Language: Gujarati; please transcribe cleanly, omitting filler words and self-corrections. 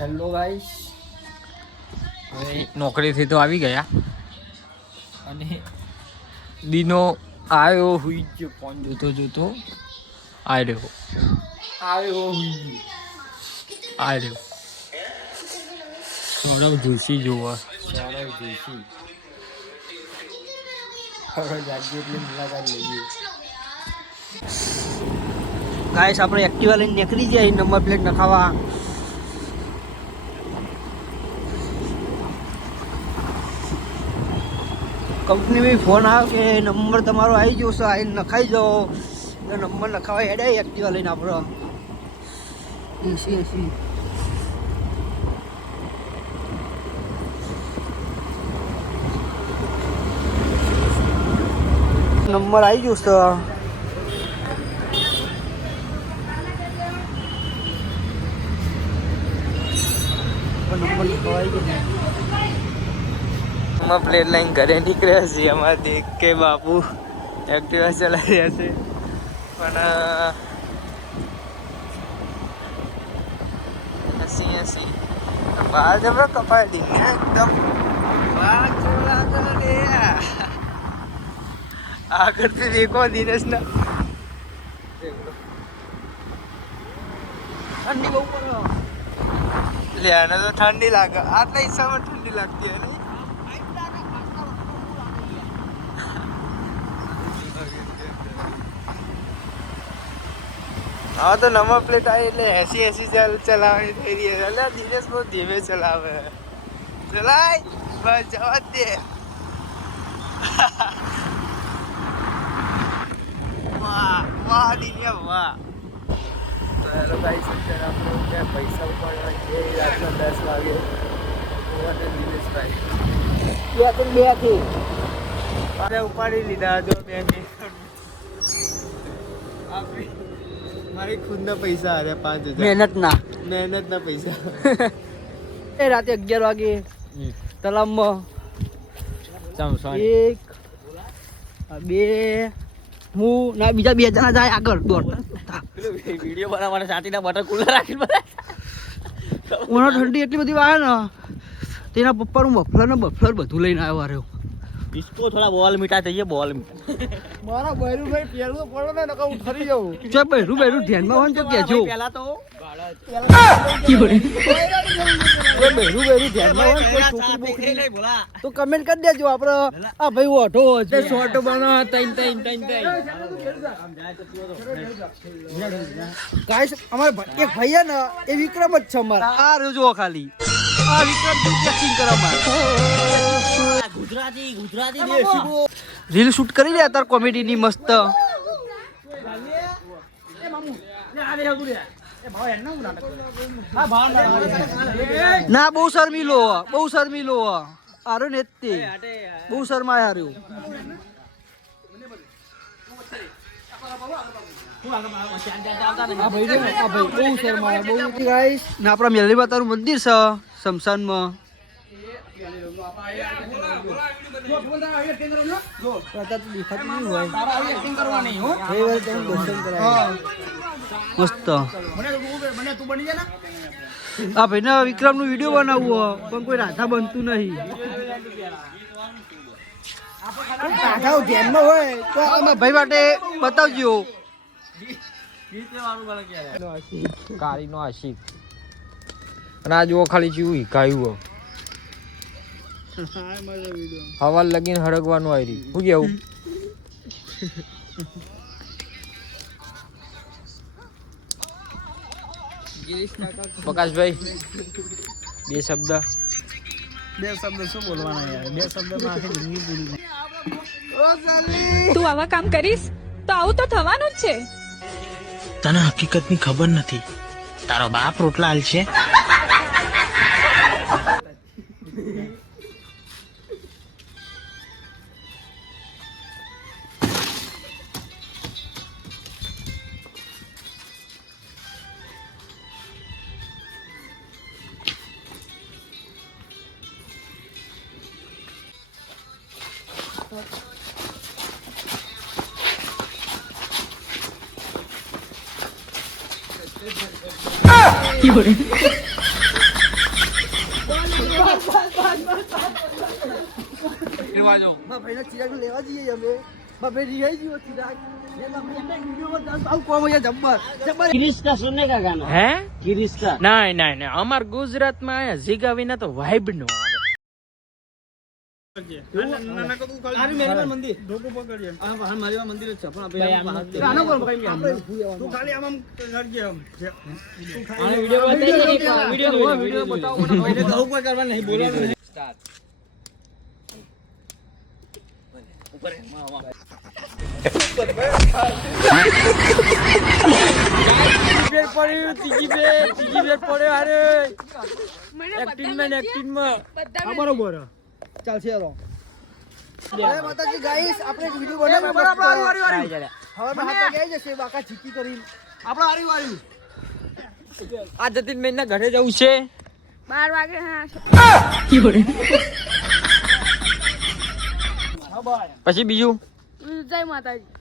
હેલો ગાઈસ, હવે નોકરીથી તો આવી ગયા અને દીનો આવ્યો હુઈ ગયો ફોન જોતો જોતો આવ્યો સૌરભ જોશી જોવા સૌરવ જોશી હવે જાગીએ એટલે મુલાકાત લઈએ. ગાઈસ આપણે એક્ટિવા લઈને નીકળી જાય નંબર પ્લેટ નખાવા. કંપનીમાં ફોન આવ્યો કે નંબર તમારો આવી ગયો છે, આવીને નખાઈ જાઓ. નંબર નખાવા હેડે એક્ટિવા લઈને આપણો 80 નંબર આવી ગયો છે. પ્લેટ લાઈન ઘરે નીકળ્યા છીએ. અમારે દેખ કે બાપુ એક્ટિવા ચલાવી રહ્યા છે, પણ હસી બહાર જબરો કપાઈ દીધી એકદમ આગળથી દેખો દિનેશ ના ઠંડી બહુ પડે. લે આને તો ઠંડી લાગે, આટલા હિસ્સામાં ઠંડી લાગતી હોય નહીં. હા તો નંબર પ્લેટ આવી એટલે 80 ચલાવવાની થઈ રહી છે. એટલે દિનેશ બહુ ધીમે ચલાવે. ચલાય બસ જવા દે. વાહ વાહ દિનેશ વાહ. તો હેલો ગાઈસ, અત્યારે આપણે ત્યાં પૈસા ઉપાડવા જઈએ રાતના 10 વાગે. અને દિનેશભાઈ બે થી મારે ઉપાડી લીધા જો 2 મિનિટ. મારી ખુદના પૈસા હાર્યા 5000 મહેનતના પૈસા. એ રાતે 11 વાગે તલાવમાં 1 2 હું ના બીજા 2 જણા જાય આગળ દોડ. વિડીયો બનાવવાના સાટીના બટર કુલર રાખીને ઓનો ઠંડી એટલી બધી વાય ને તેના પપ્પાનું મફલર બધું લઈને આવ્યો રહ્યો. इसको थोड़ा बॉल मीठा चाहिए, बॉल मीठा. મારા બૈરું ભાઈ પેલું પડો ને નકા ઉઠરી જાઉં. ચો બૈરું ધ્યાનમાં હોય તો કેજો. पहला तो બૈરું ધ્યાનમાં હોય કોઈ છોકરી બોકરી नहीं बोला. તો કમેન્ટ કરી દેજો. આપણે આ ભાઈ ઓઢો છે શોર્ટ બનો તૈન ગાઈસ અમારે એક ભાઈ છે ને એ વિક્રમ જ છે અમારા. આ રહ્યો જુઓ ખાલી આ વિક્રમ ટેસ્ટિંગ કરવા માટે गुजराती देसी को રીલ શૂટ કરી લે અત્યારે કોમેડીની મસ્ત. ના બહુ શર્મીલો આરો ને તે બહુ શર્માય હાર્યો. બહુ શર્માય બહુ. ગાઈસ ને આપણા મેલડી માતાનું મંદિર છે શમશાનમાં. મસ્ત આ ભાઈ વિક્રમ નું વિડીયો બનાવવું પણ કોઈ રાધા બનતું નહીં. રાધા ધ્યાનમાં હોય તો આમાં ભાઈ માટે બતાવજો. કાળીનો આશિક. અને આ જુઓ ખાલી ચીવું હિકાયું હવા લગીને હડકવાનું આવી રહ્યું. શું કેવું પ્રકાશભાઈ? 2 શબ્દ શું બોલવાના યાર? 2 શબ્દમાં આખી જિંદગી પૂરી. તું આવા કામ કરીશ તો આવું તો થવાનું જ છે. તને હકીકતની ખબર નથી. તારો બાપ રોટલા હાલ છે. લેવા જાઓ. મારા ભાઈને ચિરાગ લેવા જઈએ અમે. મારા ભાઈ રિહાઈ ગયો ચિરાગ. એના ભાઈને વિડીયોમાં દસ આવું કોમ અહીંયા જબ્બર જબ્બર. હે નહીં નહીં અમાર ગુજરાતમાં ઝીગા વિના તો વાઇબ નો આવે. આરી મેરી મંદિર ધોકો પકડીએ. આ હા મારી મંદિર જ છે પણ ભાઈ, આપણે આનો આનો પર આપણે તું ખાલી આમ લડજે આમ. વિડીયો બતાવો મને ભાઈને કહું કોઈ કરવા નહીં બોલવાનું નહીં. ત્રીજી બેર પડ્યો અરે એક્ટિંગમાં બરોબર. ચાલશે રો. જય માતાજી ગાઈસ આપણે એક વિડિયો બનાવ્યો બરાબર વારી હવે માં હાથ ગઈ જશે બાકા ચીકી કરી આપણો આરી વારી આ જતીન મહિના ઘરે જવું છે. 12 વાગે હા પછી બીજું જય માતાજી